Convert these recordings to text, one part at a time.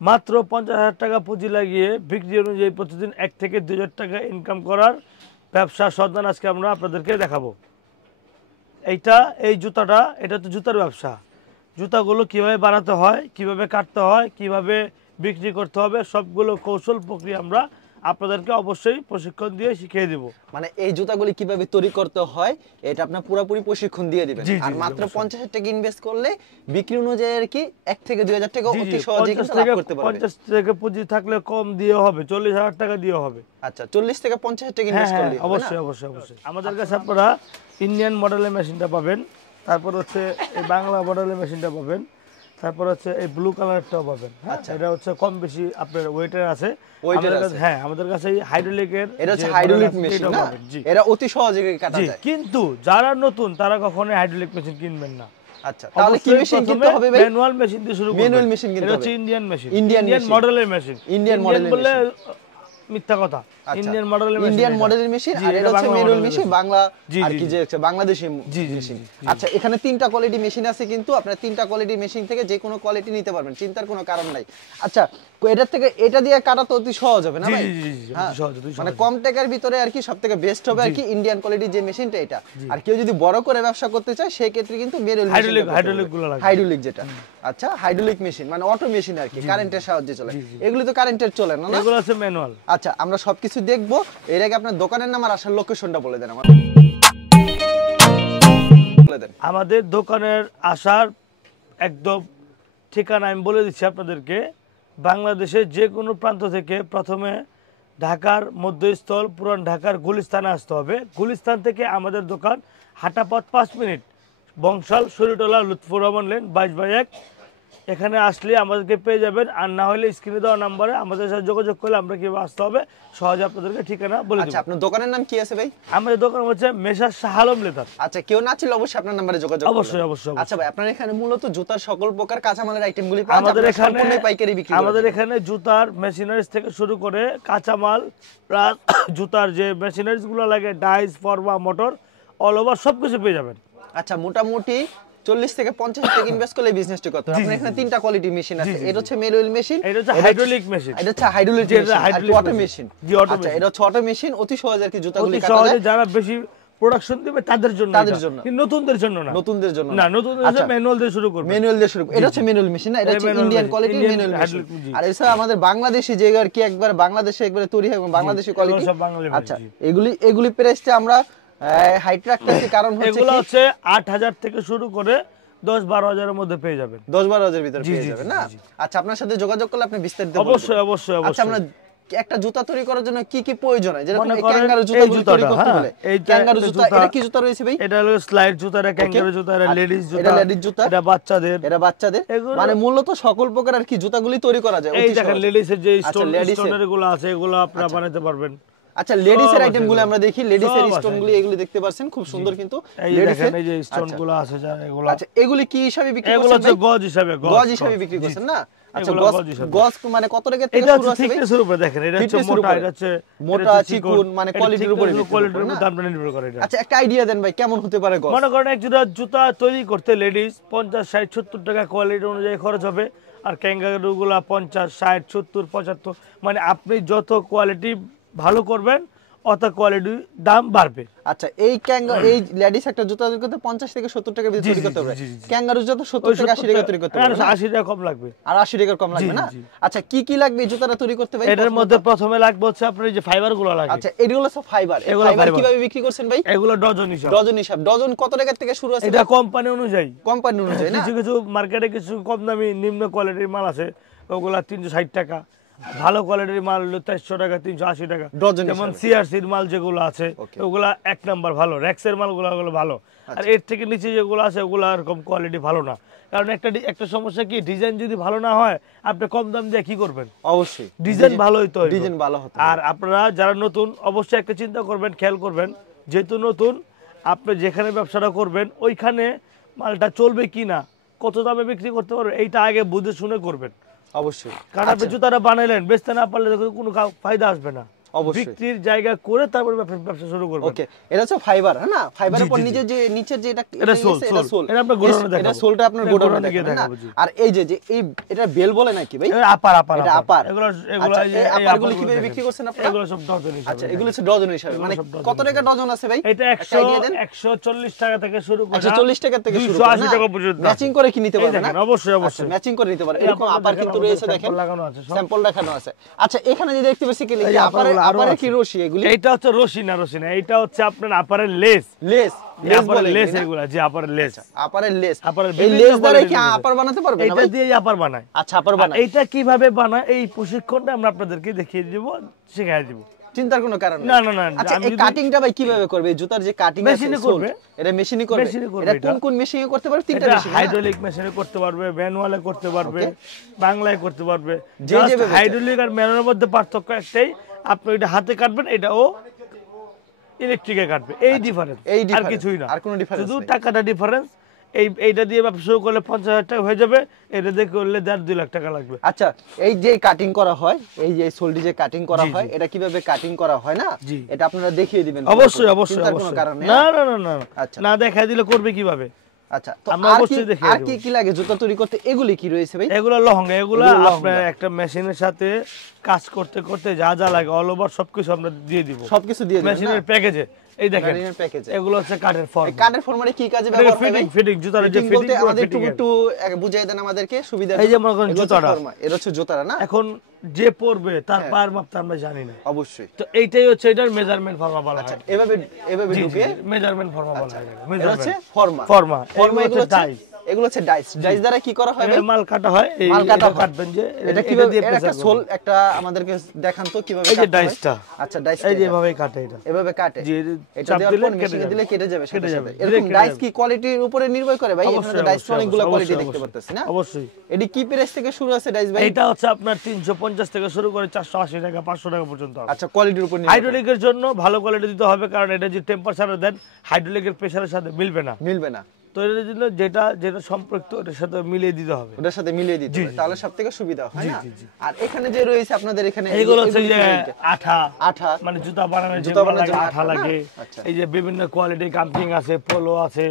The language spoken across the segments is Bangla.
মাত্র 50,000 টাকা পুঁজি লাগিয়ে বিক্রি অনুযায়ী প্রতিদিন 1 থেকে 2,000 টাকা ইনকাম করার ব্যবসা সন্ধান আজকে আমরা আপনাদেরকে দেখাবো। এই জুতাটা এটা তো জুতার ব্যবসা। জুতাগুলো কিভাবে বানাতে হয়, কিভাবে কাটতে হয়, কিভাবে বিক্রি করতে হবে, সবগুলো কৌশল প্রক্রিয়া আমরা আপনাদেরকে অবশ্যই প্রশিক্ষণ দিয়ে শিখিয়ে দেব। মানে এই জুতাগুলি কিভাবে তৈরি করতে হয় এটা আপনার পুরোপুরি প্রশিক্ষণ দিয়ে দিবেন। আর মাত্র 50,000 টাকা ইনভেস্ট করলে বিক্রি অনুযায়ী আর কি 1 থেকে 2,000 টাকা অতি সহজেই কিন্তু লাভ করতে পারবেন। 50 থেকে পুঁজি থাকলে কম দিয়ে হবে, 40,000 টাকা দিয়ে হবে। আচ্ছা 40 থেকে 50,000 টাকা ইনভেস্ট করলে অবশ্যই আমাদের কাছে আপনারা ইন্ডিয়ান মডেলের মেশিনটা পাবেন, তারপর হচ্ছে এই বাংলা মডেলের মেশিনটা পাবেন, তারপর হচ্ছে এই ব্লু কালারটাও পাবেন। আচ্ছা এটা হচ্ছে কম বেশি আপনার ওয়েটার আছে আমাদের কাছে। হ্যাঁ আমাদের কাছে এই হাইড্রোলিকের, এটা হচ্ছে হাইড্রোলিক মেশিন না, এটা অতি সহজে কাটা যায়। কিন্তু যারা নতুন তারা কখনোই হাইড্রোলিক মেশিন কিনবেন না। আচ্ছা তাহলে কি মেশিন কিনতে হবে ভাই? ম্যানুয়াল মেশিন দিয়ে শুরু করবেন। ম্যানুয়াল মেশিন কিনতে হবে। এটা হচ্ছে ইন্ডিয়ান মেশিন, ইন্ডিয়ান মডেলের মেশিন। ইন্ডিয়ান মডেলের বলে মিথ্যা কথা। ইন্ডিয়ান মডেলের মেশিন আর এটা হচ্ছে ম্যানুয়াল মেশিন, বাংলা আর কি যে বাংলাদেশি মেশিন। আচ্ছা এখানে তিনটা কোয়ালিটি মেশিন আছে, কিন্তু আপনারা তিনটা কোয়ালিটি মেশিন থেকে যে কোনো কোয়ালিটি নিতে পারবেন, চিন্তার কোনো কারণ নাই। আচ্ছা এটা থেকে এটা দিয়ে কাটা তো অতি সহজ হবে না ভাই? মানে কম টাকার ভিতরে আর কি সবথেকে বেস্ট হবে আর কি ইন্ডিয়ান কোয়ালিটির যে মেশিনটা এটা। আর কেউ যদি বড় করে ব্যবসা করতে চায় সেই ক্ষেত্রে কিন্তু হাইড্রোলিক যেটা। আচ্ছা হাইড্রোলিক মেশিন মানে অটো মেশিন আর কি, কারেন্টের সাহায্যে চলে। এগুলো তো কারেন্টের চলে না? এগুলো আছে ম্যানুয়াল। আচ্ছা আমরা সবকিছু দেখবো। এর আগে আপনার দোকানের নাম আর আসার লোকেশনটা বলে দেন আমাদের দোকানের আসার একদম ঠিকানা আমি বলে দিচ্ছি আপনাদেরকে। বাংলাদেশের যে কোনো প্রান্ত থেকে প্রথমে ঢাকার মধ্যস্থল পুরান ঢাকার গুলিস্তানে আসতে হবে। গুলিস্তান থেকে আমাদের দোকান হাঁটাপথ 5 মিনিট, বংশাল শরীটোলা লুৎফুর রহমান লেন 22/1। এখানে আসলে আমাদেরকে পেয়ে যাবেন, আর না হলে স্ক্রিনে দেওয়া নাম্বারে আমাদের সাথে যোগাযোগ করলে আমরা কিভাবে আসতে হবে সহজে আপনাদেরকে ঠিকানা বলে দেব। আচ্ছা আপনার দোকানের নাম কি আছে ভাই? আমাদের দোকান হচ্ছে মেসার শাহ আলম লেদার। আচ্ছা কেউ না ছিল অবশ্যই আপনার নম্বরে যোগাযোগ করবেন। অবশ্যই। আচ্ছা ভাই আপনার এখানে মূলত জুতার সকল প্রকার কাঁচামালের আইটেমগুলি পাওয়া যায়? আমাদের এখানে পাইকারি বিক্রি করেন? আমাদের এখানে জুতার মেশিনারিজ থেকে শুরু করে কাঁচামাল প্লাস জুতার যে মেশিনারিজ গুলো লাগে, ডাইস, ফর্মা, মোটর, অল ওভার সবকিছু পেয়ে যাবেন। আচ্ছা মোটামুটি 40 থেকে 50 টাকা ইনভেস্ট করলে বিজনেসটা করতে হবে। আপনার এখানে তিনটা কোয়ালিটি মেশিন আছে। এটা হচ্ছে ম্যানুয়াল মেশিন, এটা হচ্ছে হাইড্রোলিক মেশিন, এটা হচ্ছে হাইড্রোলিক মেশিন, অটো মেশিন। আচ্ছা এটা হচ্ছে অটো মেশিন, অতি সহজে আর কি জুতাগুলি কাটা যায়। সহজে যারা বেশি প্রোডাকশন দিবে তাদের জন্য, কিন্তু নতুনদের জন্য না। নতুনদের জন্য ম্যানুয়াল দিয়ে শুরু করবে। এটা হচ্ছে ম্যানুয়াল মেশিন না, এটা হচ্ছে ইন্ডিয়ান কোয়ালিটি ম্যানুয়াল মেশিন। আর এছাড়া আমাদের বাংলাদেশি যে আর কি একবার বাংলাদেশে একবারে তৈরি হয় এবং বাংলাদেশি কোয়ালিটি। আচ্ছা এগুলি প্রাইসটা আমরা হাইট রাখতেছি কারণ হচ্ছে এগুলো হচ্ছে 8,000 থেকে শুরু করে 10-12,000 এর মধ্যে পেয়ে যাবেন। 10-12,000 ভিতরে পেয়ে যাবেন না? আচ্ছা আপনার সাথে যোগাযোগ করলে আপনি বিস্তারিত বলবেন। অবশ্যই। আচ্ছা আমরা একটা জুতা তৈরি করার জন্য কি কি প্রয়োজন হয়? যেরকম এই ক্যাঙ্গারু জুতা তৈরি করতে হলে এই ক্যাঙ্গারু জুতা, এটা কি জুতা রয়েছে ভাই? এটা হলো স্লাইড জুতা, এটা ক্যাঙ্গারু জুতা, এটা লেডিস জুতা, এটা বাচ্চাদের, মানে মূলত সকল প্রকার আর কি জুতাগুলি তৈরি করা যায়। এই দেখেন লেডিসের যে স্টোনের গুলো আছে এগুলো আপনারা বানাতে পারবেন। আচ্ছা লেডিসের আইটেমগুলো আমরা দেখি, লেডিসের স্টোনগুলো এগুলি দেখতে পাচ্ছেন খুব সুন্দর, কিন্তু লেডিসের এই যে স্টোনগুলো আছে এগুলো। আচ্ছা এগুলি কি হিসাবে বিক্রি করছেন? এগুলো হচ্ছে গজ হিসাবে বিক্রি করছেন না? আচ্ছা গজ মানে কত টাকা থেকে শুরু আছে? থিকনেসের উপরে দেখেন, এটা হচ্ছে মোটা, এটা হচ্ছে মোটা চিকন, মানে কোয়ালিটির উপরে দামটা নির্ভর করে এটা। আচ্ছা একটা আইডিয়া দেন ভাই কেমন হতে পারে গজ? মনে করেন এক জোড়া জুতা তৈরি করতে লেডিস 50-60-70 টাকা কোয়ালিটি অনুযায়ী খরচ হবে, আর ক্যাঙ্গারু গুলা 50-60-70-75, মানে আপনি যত কোয়ালিটি ভালো করবেন অত কোয়ালিটি দাম বাড়বে। আচ্ছা এই লেডিস একটা জুতা তৈরি করতে 50 থেকে 70 টাকা ভিতরে তৈরি করতে হবে। ক্যাঙ্গারু জুতা 70 থেকে 80 টাকা তৈরি করতে হবে, 80 টাকা কম লাগবে। আর 80 টাকা কম লাগবে না? আচ্ছা কি লাগবে এই জুতাটা তৈরি করতে ভাই? এর মধ্যে প্রথমে লাগবে হচ্ছে আপনার এই যে ফাইবার গুলো লাগে। আচ্ছা এগুলো সব ফাইবার। এই ফাইবার কিভাবে বিক্রি করছেন ভাই? এগুলো ডজন হিসাব। ডজন কত টাকা থেকে শুরু আছে? এটা কোম্পানি অনুযায়ী না? কিছু মার্কেটে কিছু কম দামি নিম্ন কোয়ালিটির মাল আছে, ওগুলা 360 টাকা। ভালো কোয়ালিটির মাল হলো 400 টাকা, 380 টাকা। যেমন সিআরসির মাল যেগুলো আছে ওগুলা এক নাম্বার ভালো, রেক্সের মালগুলো ভালো। আর এর থেকে নিচে যেগুলো আছে ওগুলো এরকম কোয়ালিটি ভালো না। কারণ একটা সমস্যা কি, ডিজাইন যদি ভালো না হয় আপনি কম দাম দিয়ে কি করবেন? অবশ্যই ডিজাইন ভালো হইতে হবে, ডিজাইন ভালো হতে হবে। আর আপনারা যারা নতুন অবশ্যই একটা চিন্তা করবেন, খেয়াল করবেন, যেহেতু নতুন আপনি যেখানে ব্যবসাটা করবেন ওইখানে মালটা চলবে কিনা, কত দামে বিক্রি করতে পারবেন, এইটা আগে বুঝে শুনে করবেন। অবশ্যই, কারণ আপনি জুতাটা বানাইলেন, বেচতে না পারলে কোনো ফায়দা আসবে না। বিক্রির জায়গা করে তারপর ব্যবসা শুরু করবেন। ওকে, এটা হচ্ছে ফাইবার, হ্যাঁ না? ফাইবারের পর নিচে যে নিচের যে এটা সোল, এটা আপনার গোডাউনে দেখাবো, এটা সোলটা আপনার গোডাউনে দেখাবো। আর এই যে এই এটা বেল বলে নাকি ভাই? আপার এটা আপার। এগুলো এই আপারগুলো কিভাবে বিক্রি করছেন আপনারা? এগুলো সব ডজন হিসাবে। আচ্ছা, এগুলো হচ্ছে ডজন হিসাবে। মানে কত টাকা ডজন আছে ভাই? এটা 140 টাকা থেকে শুরু করে 140 টাকা থেকে শুরু করে 280 টাকা পর্যন্ত। ম্যাচিং করে কি নিতে পারবেন না? অবশ্যই আচ্ছা, ম্যাচিং করে নিতে পারবেন। এরকম আপার কিন্তু রয়েছে, দেখেন লাগানো আছে, স্যাম্পল দেখানো আছে। আচ্ছা, এখানে যে দেখতে পাচ্ছি কি আপারে কি রশি এগুলি? এটা হচ্ছে রশি না, এটা হচ্ছে আপনার আপারের লেস। লেস বলে লেস এগুলা, যে আপারের লেস। আপারের লেস। এই লেস দ্বারা কি আপার বানাতে পারবেন না? এটা দিয়ে আপার বানায়। আচ্ছা, আপার বানায়। এটা কিভাবে বানায় এই প্রশিক্ষণটা আমরা আপনাদেরকে দেখিয়ে দিব, শিখিয়ে দিব। চিন্তার কোনো কারণ না। আচ্ছা, এই কাটিংটা ভাই কিভাবে করবে? জুতার যে কাটিং আছে মেশিনে করবে, এটা মেশিনে করবে। এটা কোন মেশিনে করতে পারবে? তিনটা মেশিন। হাইড্রোলিক মেশিনে করতে পারবে, ম্যানুয়ালে করতে পারবে, বাংলায় করতে পারবে। যে হাইড্রোলিক আর ম্যানুয়ালের মধ্যে পার্থক্য একটাই, আপনি এটা হাতে কাটবেন, এটাও ইলেকট্রিকে কাটবে। এই ডিফারেন্স, আর কিছুই না, আর কোনো ডিফারেন্স শুধু টাকাটা ডিফারেন্স। এইটা দিয়ে ব্যবসা শুরু করলে 50,000 টাকা হয়ে যাবে, এটা দিয়ে করলে 1.5-2 লাখ টাকা লাগবে। আচ্ছা, এই যে কাটিং করা হয়, এই যে সোলটি যে কাটিং করা হয়, এটা কিভাবে কাটিং করা হয় না, এটা আপনারা দেখিয়ে দিবেন? অবশ্যই। কোনো কারণ নেই। না। আচ্ছা, না দেখাই দিলে করবে কিভাবে? আচ্ছা, তো আর কি লাগে জুতা তৈরি করতে? এগুলি কি রয়েছে ভাই? এগুলো লহঙ্গা। এগুলো আপনার একটা মেশিনের সাথে কাজ করতে করতে যা লাগে অল ওভার সবকিছু আমরা দিয়ে দিব। সবকিছু দিয়ে দিবেন মেশিনের প্যাকেজে। এই দেখেন, এগুলো হচ্ছে কাঠের ফর্ম। কাঠের ফর্ম মানে কি কাজে ব্যবহার হয়? ফিটিং, জুতার যে ফিটিং বলতে আমাদের একটু বুঝিয়ে দেন আমাদেরকে সুবিধা। এই যে মনে করেন জুতাটা, এটা হচ্ছে জুতাটা না? এখন যে পড়বে তার পায়ের মাপটা আমরা জানি না। অবশ্যই। তো এইটাই হচ্ছে এটার মেজারমেন্ট ফর্মা বলা হয়। আচ্ছা, এভাবে ঢুকে মেজারমেন্ট ফর্মা বলা হয়। এটা হচ্ছে ফর্মা। এগুলো হচ্ছে ডাইস। এগুলো হচ্ছে ডাইস দ্বারা কি করা হয়? মাল কাটা হয়। মাল কাটা কাটবেন যে এটা কিভাবে? একটা সোল একটা আমাদেরকে দেখান তো কিভাবে কাটে। এই যে ডাইসটা। আচ্ছা, ডাইসটা এই যে এভাবে কাটে, এটা এভাবে কাটে। জি, এটা দেওয়ার পর মেশিনে দিলে কেটে যাবে সাথে সাথে। এরকম ডাইস কি কোয়ালিটির উপরে নির্ভর করে ভাই? এখানে ডাইস অনেকগুলো কোয়ালিটি দেখতে পারতেছি না? অবশ্যই। এডি কি প্রাইস থেকে শুরু আছে ডাইস ভাই? এটা হচ্ছে আপনার 350 থেকে শুরু করে 480 টাকা 500 টাকা পর্যন্ত। আচ্ছা, কোয়ালিটির উপর নির্ভর। হাইড্রোলিকের জন্য ভালো কোয়ালিটি দিতে হবে, কারণ এটা যে টেম্পারেচারে দেন হাইড্রোলিকের প্রেসারের সাথে মিলবে না। তো এর জন্য যেটা সম্পৃক্ত ওটার সাথে মিলিয়ে দিতে হবে। ওটার সাথে মিলিয়ে দিতে হবে, তাহলে সবথেকে সুবিধা হয় না? আর এখানে যে রয়েছে আপনাদের এখানে এগুলো হচ্ছে যে আঠা, মানে জুতা বানানোর জন্য আঠা লাগে। এই যে বিভিন্ন কোয়ালিটি কাম্পিং আছে, পোলো আছে,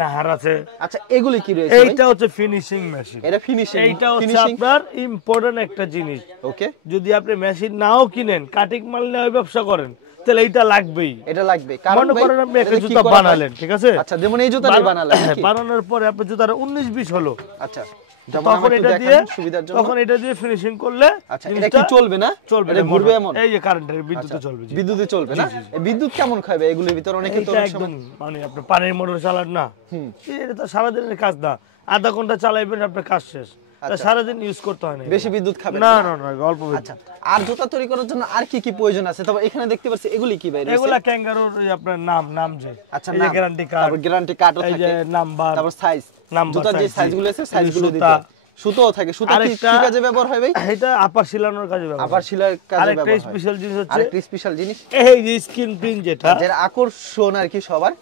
নাহার আছে। আচ্ছা, এগুলি কি রয়েছে? এইটা হচ্ছে ফিনিশিং মেশিন। এটা ফিনিশিং। এইটা হচ্ছে আপনার ইম্পর্টেন্ট একটা জিনিস। ওকে, যদি আপনি মেশিন নাও কিনেন, কাটিং মাল নিয়ে ব্যবসা করেন, তাহলে এইটা লাগবেই। এটা লাগবে, কারণ মনে করেন আপনি একটা জুতা বানালেন, ঠিক আছে? আচ্ছা, যেমন এই জুতাটা বানালেন, বানানোর পরে আপনি জুতাটা 19-20 হলো। আচ্ছা, তখন এটা দিয়ে ফিনিশিং করলে আচ্ছা, এটা কি চলবে না? এটা ঘুরবে এমন? এই যে কারেন্টের বিদ্যুতে চলবে। বিদ্যুতে চলবে না? এই বিদ্যুৎ কেমন খাবে এগুলোর ভিতর? অনেকে তো একদম মানে আপনি পানির মোটর চালান না, এটা তো সারা দিনের কাজ না, আধা ঘন্টা চালাইবেন আপনার কাজ শেষ। সারাদিন ইউজ করতে হয় না, বেশি বিদ্যুৎ খাবে না, অল্প বিদ্যুৎ। আচ্ছা, আর জুতা তৈরি করার জন্য আর কি কি প্রয়োজন আছে? তবে এখানে দেখতে পাচ্ছি এগুলি কি ভাই? এগুলা ক্যাঙ্গারুর আপনার নাম যে, আচ্ছা, এই যে গ্যারান্টি কার্ড, তারপর গ্যারান্টি কার্ডও থাকে, এই যে নাম্বার, তারপর সাইজ, নাম্বার, জুতার যে সাইজগুলো আছে সাইজগুলো দিতে। সুতোও থাকে। সুতো কি কাজে ব্যবহার হয় ভাই? এটা আপার শিলানোর কাজে ব্যবহার হয়। আপার শিলার কাজে ব্যবহার হয়। আরেকটা স্পেশাল জিনিস হচ্ছে, আরেকটা স্পেশাল জিনিস এই যে স্ক্রিন প্রিন্ট, যেটা আকর্ষণ আর কি সবার।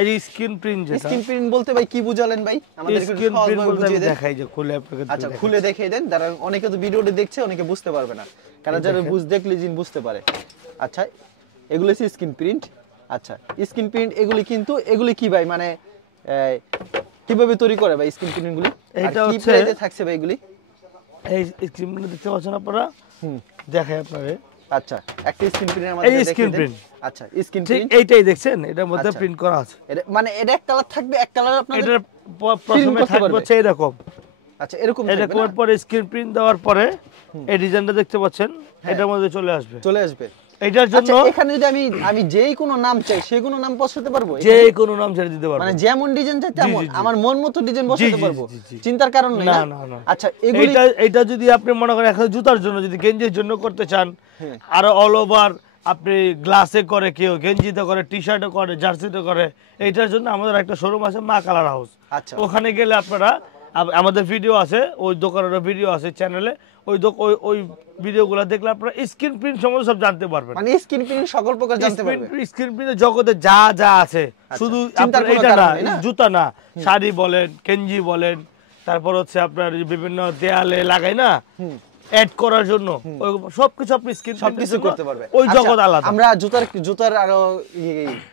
এই যে স্ক্রিন প্রিন্ট, যেটা স্ক্রিন প্রিন্ট বলতে ভাই কি বুঝালেন ভাই? আমাদের একটু সহজভাবে বুঝিয়ে দেন। দেখাই যে খুলে আপনাকে। আচ্ছা, খুলে দেখিয়ে দেন। যারা অনেকে তো ভিডিওটি দেখছে, অনেকে বুঝতে পারবে না, কারণ যারা দেখলে জিন বুঝতে পারে। আচ্ছা, এগুলো হচ্ছে স্ক্রিন প্রিন্ট। আচ্ছা, স্ক্রিন প্রিন্ট এগুলি কিন্তু এগুলি কি ভাই, মানে কিভাবে তৈরি করে ভাই স্ক্রিন প্রিন্ট গুলি? এটা কি প্রাইসে থাকছে ভাই এগুলি? এই স্ক্রিন প্রিন্ট দেখতে পাচ্ছেন আপনারা? দেখাই আপনারে। আচ্ছা, একটা স্ক্রিন প্রিন্টের মধ্যে এই স্ক্রিন প্রিন্ট। আচ্ছা, স্ক্রিন প্রিন্ট এইটাই দেখছেন, এটার মধ্যে প্রিন্ট করা আছে। এটা মানে এটা এক কালার থাকবে, এক কালার আপনাদের এটা প্রথমে থাকবে হচ্ছে এরকম। আচ্ছা, এরকম থাকবে। এরকম পরে স্ক্রিন প্রিন্ট দেওয়ার পরে এই ডিজাইনটা দেখতে পাচ্ছেন, এটার মধ্যে চলে আসবে। এটার জন্য এখানে যদি আমি যেই কোনো নাম চাই সেই কোনো নাম বসাতে পারবো? যেই কোনো নাম ছেড়ে দিতে পারবো, মানে যেমন ডিজাইন চাই তেমন আমার মন মতো ডিজাইন বসাতে পারবো, চিন্তার কারণ নেই না? আচ্ছা, এটা যদি আপনি মনে করেন এখন জুতার জন্য, যদি গেঞ্জির জন্য করতে চান, আর অল ওভার আপনি গ্লাসে করে, কেউ গেঞ্জিতে করে, টি শার্টে করে, জার্সিতে করে, এইটার জন্য আমাদের একটা শোরুম আছে, মা কালার হাউস। আচ্ছা, ওখানে গেলে আপনারা, আমাদের ভিডিও আছে, ওই দোকানের ভিডিও আছে চ্যানেলে, ওই ভিডিওগুলো দেখলে আপনারা স্ক্রিন প্রিন্ট সম্বন্ধে সব জানতে পারবেন। মানে স্ক্রিন প্রিন্ট সকল প্রকার জানতে পারবেন। স্ক্রিন প্রিন্টের জগতে যা আছে, শুধু আপনার এটা না, জুতা না, শাড়ি বলেন, গেঞ্জি বলেন, তারপর হচ্ছে আপনার বিভিন্ন দেয়ালে লাগাই না, অ্যাড করার জন্য সবকিছু আপনি স্ক্রিন সবকিছু করতে পারবে। ওই জগৎ আলাদা। আমরা জুতার আরো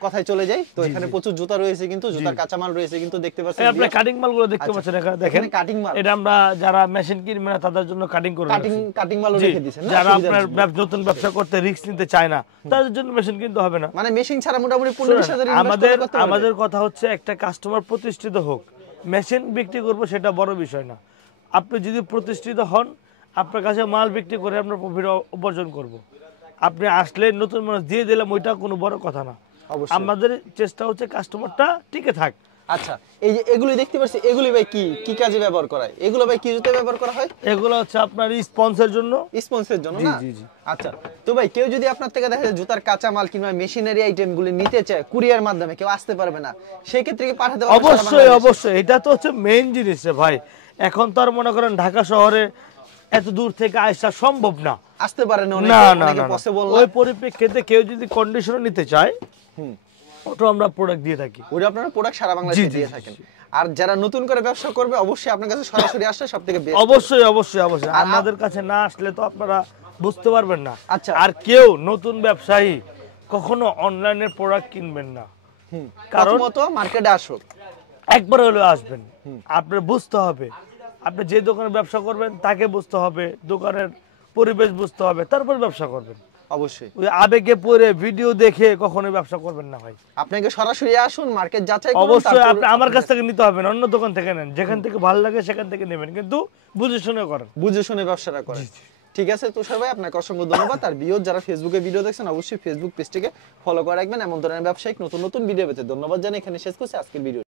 কথায় চলে যাই। তো এখানে প্রচুর জুতা রয়েছে, কিন্তু জুতার কাঁচামাল রয়েছে কিন্তু দেখতে পাচ্ছেন। আপনি কাটিং মালগুলো দেখতে পাচ্ছেন এখানে দেখেন, কাটিং মাল, এটা আমরা যারা মেশিন কিনবে না তাদের জন্য কাটিং করে কাটিং মালও রেখে দিয়েছেন না? যারা আপনার নতুন ব্যবসা করতে রিস্ক নিতে চায় না তাদের জন্য মেশিন কিনতে হবে না। মানে মেশিন ছাড়া মোটামুটি 15,000 আমাদের কথা হচ্ছে একটা কাস্টমার প্রতিষ্ঠিত হোক, মেশিন বিক্রি করবো সেটা বড় বিষয় না। আপনি যদি প্রতিষ্ঠিত হন, আপনার কাছে মাল বিক্রি করে আমরা প্রফিট উপার্জন করব। আপনি আসলে নতুন মানুষ দিয়ে দিলাম, ওইটা কোনো বড় কথা না। আমাদের চেষ্টা হচ্ছে কাস্টমারটা টিকে থাক। আচ্ছা, এই যে এগুলি দেখতে পাচ্ছি, এগুলি ভাই কি কি কাজে ব্যবহার করা হয়? এগুলো ভাই কি জুতে ব্যবহার করা হয়? এগুলো হচ্ছে আপনার স্পন্সরের জন্য। স্পন্সরের জন্য না? জি জি। আচ্ছা, তো ভাই কেউ যদি আপনার থেকে দেখে জুতার কাঁচা মাল কিংবা মেশিনারি আইটেমগুলি নিতে চায়, কুরিয়ার মাধ্যমে কেউ আসতে পারবে না, সেই ক্ষেত্রে কি পাঠাতে পারবে? অবশ্যই অবশ্যই, এটা তো হচ্ছে মেইন জিনিস রে ভাই। এখন তো আর মনে করেন ঢাকা শহরে এত দূর থেকে আসা সম্ভব না, আসতে পারে না, অনেকে পসিবল না। ওই পরিপ্রেক্ষিতে কেউ যদি কন্ডিশনার নিতে চায়, ওটা আমরা প্রোডাক্ট দিয়ে থাকি। ওটা আপনারা প্রোডাক্ট সারা বাংলাদেশে দিয়ে থাকেন। আর যারা নতুন করে ব্যবসা করবে অবশ্যই আপনার কাছে সরাসরি আসলে সবথেকে বেস্ট। অবশ্যই অবশ্যই অবশ্যই, আমাদের কাছে না আসলে তো আপনারা বুঝতে পারবেন না। আচ্ছা, আর কেউ নতুন ব্যবসায়ী কখনো অনলাইনের প্রোডাক্ট কিনবেন না, কারণ মতো মার্কেটে আসুক, একবার হলেও আসবেন। আপনার বুঝতে হবে, আপনি যে দোকানে ব্যবসা করবেন তাকে বুঝতে হবে, দোকানের পরিবেশ বুঝতে হবে, তারপর ব্যবসা করবেন। অবশ্যই ওই আবেগে পড়ে ভিডিও দেখে কখনোই ব্যবসা করবেন না ভাই। আপনাকে সরাসরি আসুন, মার্কেট যাচাই করুন। অবশ্যই আপনি আমার কাছ থেকে নিতে হবে না, অন্য দোকান থেকে নেন, যেখান থেকে ভালো লাগে সেখান থেকে নেবেন, কিন্তু বুঝে শুনে করেন, বুঝে শুনে ব্যবসাটা করেন। ঠিক আছে তুষার ভাই, আপনাকে অসংখ্য ধন্যবাদ। আর ভিউয়ার যারা ফেসবুকে ভিডিও দেখছেন অবশ্যই ফেসবুক পেজটিকে ফলো করে রাখবেন এমন ধরনের ব্যবসায়িক নতুন নতুন ভিডিও পেতে। ধন্যবাদ জানাই এখানে শেষ করছি আজকের ভিডিও।